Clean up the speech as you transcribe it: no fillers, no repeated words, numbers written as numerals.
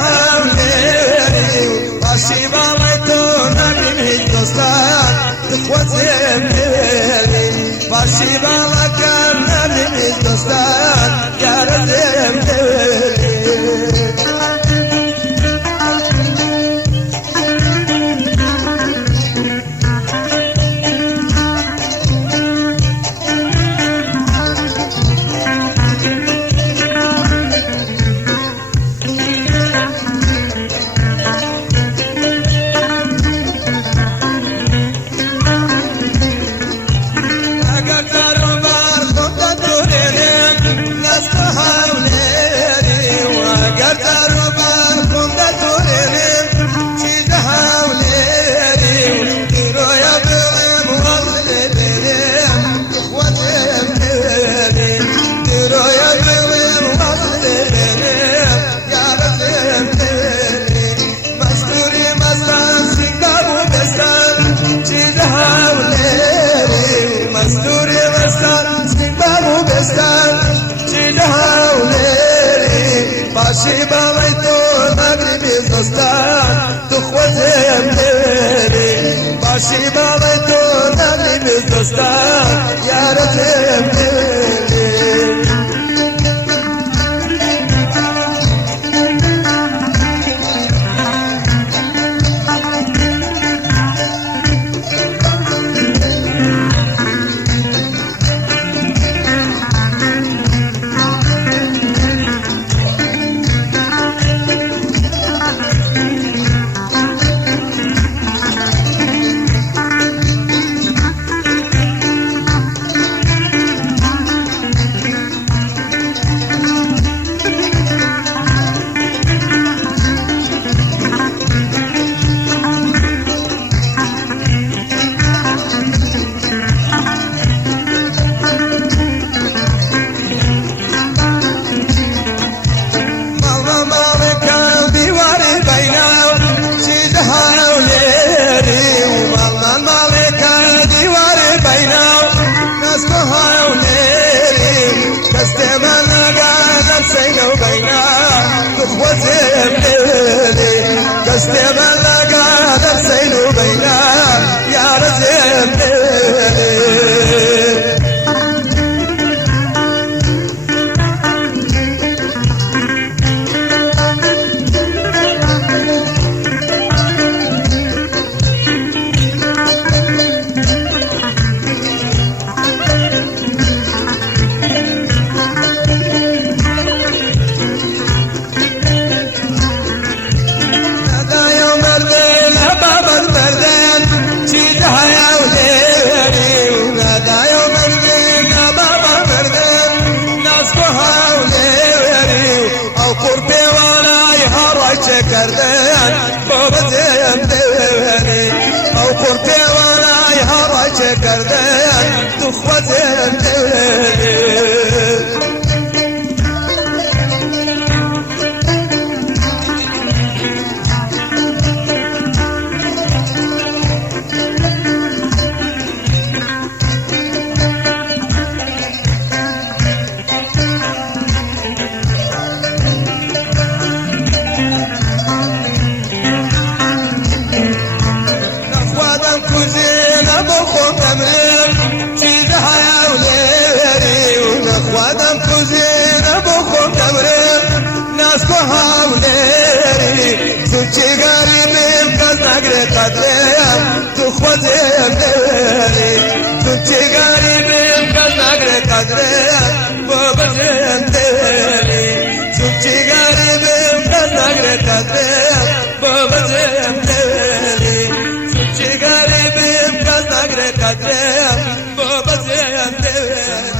هاولێری باشی باڵای تۆ ناگریم هیچ دۆستان دخوازێم لێری باشی باڵەکان ناگریم هیچ دۆستان یارە دێم لێری باشی باڵای تۆ ناگریمی دۆستان دخوازێم لێری باشی باڵای تۆ ناگریمی دۆستان یارە دێم لێری دەستێ بەڵەگانە سەین و بەینا یارە زێم لێری کردن بابزیم دوری او قربی والای هوای چه کردن تو خوازیم دوری قدرم تو خودم داری تو چگاری بیم کس نگره قدرم بابزم داری تو چگاری بیم کس نگره قدرم بابزم داری تو چگاری بیم کس نگره قدرم بابزم داری